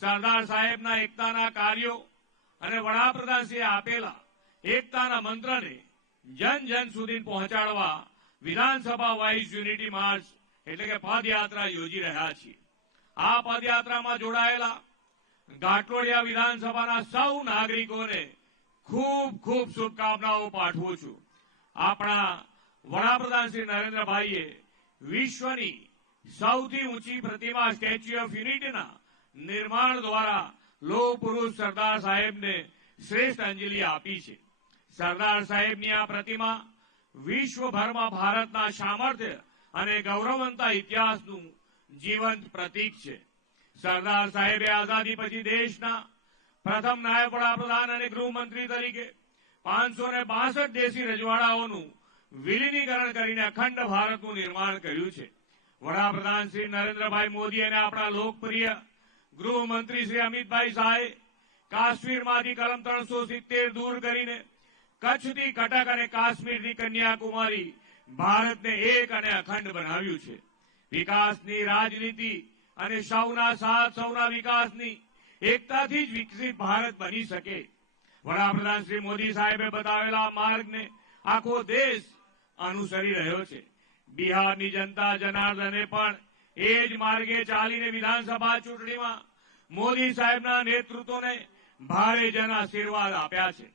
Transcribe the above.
સરદાર સાહેબના એકતાના કાર્યો અને વડાપ્રધાનશ્રીએ આપેલા એકતાના મંત્રને જન જન સુધી પહોંચાડવા વિધાનસભા વાઇઝ યુનિટી માર્ચ એટલે કે પદયાત્રા યોજી રહ્યા છીએ. આ પદયાત્રામાં જોડાયેલા ઘાટલોડિયા વિધાનસભાના સૌ નાગરિકોને ખૂબ ખૂબ શુભકામનાઓ પાઠવું છું. આપણા વડાપ્રધાન શ્રી નરેન્દ્રભાઈએ વિશ્વની સૌથી ઊંચી પ્રતિમા સ્ટેચ્યુ ઓફ યુનિટીના નિર્માણ દ્વારા લોહ પુરુષ સરદાર સાહેબને શ્રેષ્ઠ અંજલિ આપી છે. સરદાર સાહેબની આ પ્રતિમા વિશ્વભરમાં ભારતના સામર્થ્ય અને ગૌરવવંતા ઇતિહાસનું જીવંત પ્રતીક છે. સરદાર સાહેબે આઝાદી પછી દેશના પ્રથમ નાયબ વડાપ્રધાન અને ગૃહમંત્રી તરીકે પાંચસો ને બાસઠ દેશી રજવાડાઓનું વિલીનીકરણ કરીને અખંડ ભારતનું નિર્માણ કર્યું છે. વડાપ્રધાન શ્રી નરેન્દ્રભાઈ મોદી અને આપણા લોકપ્રિય ગૃહમંત્રી શ્રી અમિતભાઈ શાહે કાશ્મીરમાંથી કલમ ત્રણસો દૂર કરીને કચ્છથી કટક અને કાશ્મીરની કન્યાકુમારી ભારતને એક અને અખંડ બનાવ્યું છે. વિકાસની રાજનીતિ અને સૌના સાથ, સૌના વિકાસની એકતાથી જ વિકસિત ભારત બની શકે. વડાપ્રધાન શ્રી મોદી સાહેબે બતાવેલા માર્ગને આખો દેશ અનુસરી રહ્યો છે. બિહારની જનતા, જનાર્દને પણ એ જ માર્ગે ચાલીને વિધાનસભા ચૂંટણીમાં મોદી સાહેબના નેતૃત્વને ભારે જન આશીર્વાદ આપ્યા છે.